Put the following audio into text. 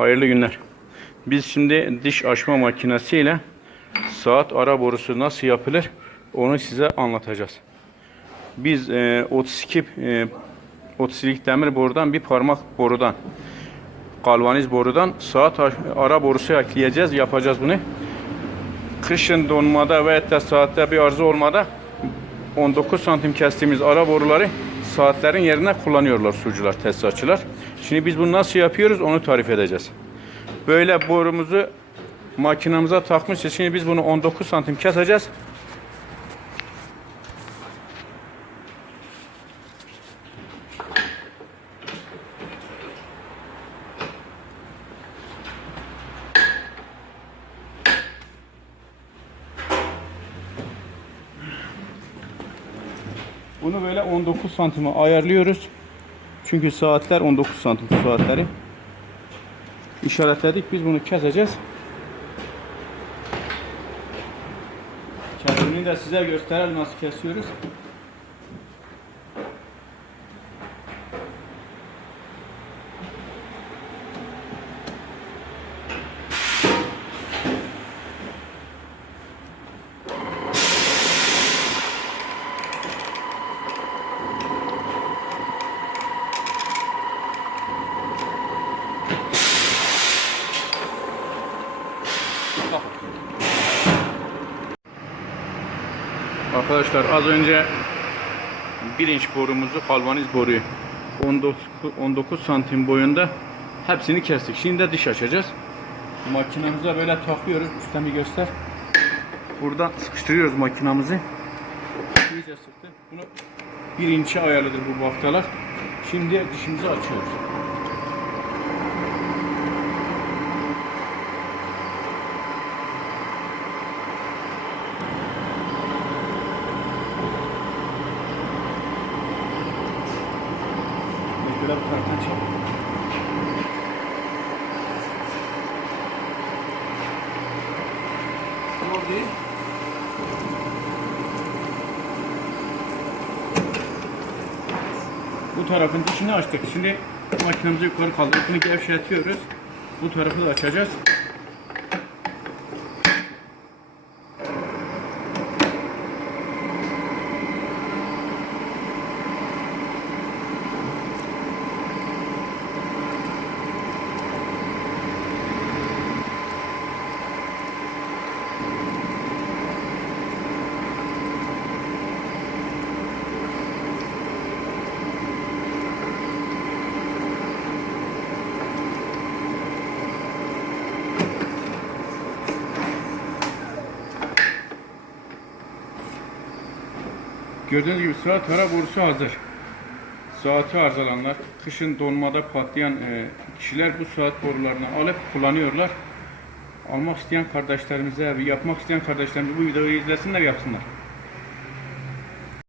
Hayırlı günler. Biz şimdi diş açma makinesiyle saat ara borusu nasıl yapılır onu size anlatacağız. Biz e, 32 e, 32 demir borudan bir parmak borudan galvaniz borudan saat ara borusu ekleyeceğiz. Yapacağız bunu. Kışın donmada ve de saatte bir arıza olmada 19 santim kestiğimiz ara boruları saatlerin yerine kullanıyorlar sucular, tesisatçılar. Şimdi biz bunu nasıl yapıyoruz onu tarif edeceğiz. Böyle borumuzu makinamıza takmışız. Şimdi biz bunu 19 santim keseceğiz. Bunu böyle 19 santime ayarlıyoruz. Çünkü saatler 19 santim saatleri. İşaretledik. Biz bunu keseceğiz. Kesimini de size gösterelim nasıl kesiyoruz. Arkadaşlar az önce 1 inç borumuzu galvaniz boruyu 19, 19 santim boyunda hepsini kestik. Şimdi de diş açacağız. Makinamıza böyle takıyoruz. Üstten bir göster. Buradan sıkıştırıyoruz makinamızı. İyice sıktı. Bunu 1 inçe ayarlıdır bu baftalar. Şimdi dişimizi açıyoruz. Böyle bu taraftan çek. Değil. Bu tarafın dişini açtık. Şimdi makinemizi yukarı kaldırıp bunu gevşetiyoruz. Bu tarafı da açacağız. Gördüğünüz gibi saat ara borusu hazır. Saati arızalanlar, kışın donmada patlayan e, kişiler bu saat borularını alıp kullanıyorlar. Almak isteyen kardeşlerimize, yapmak isteyen kardeşlerimize bu videoyu izlesinler, yapsınlar.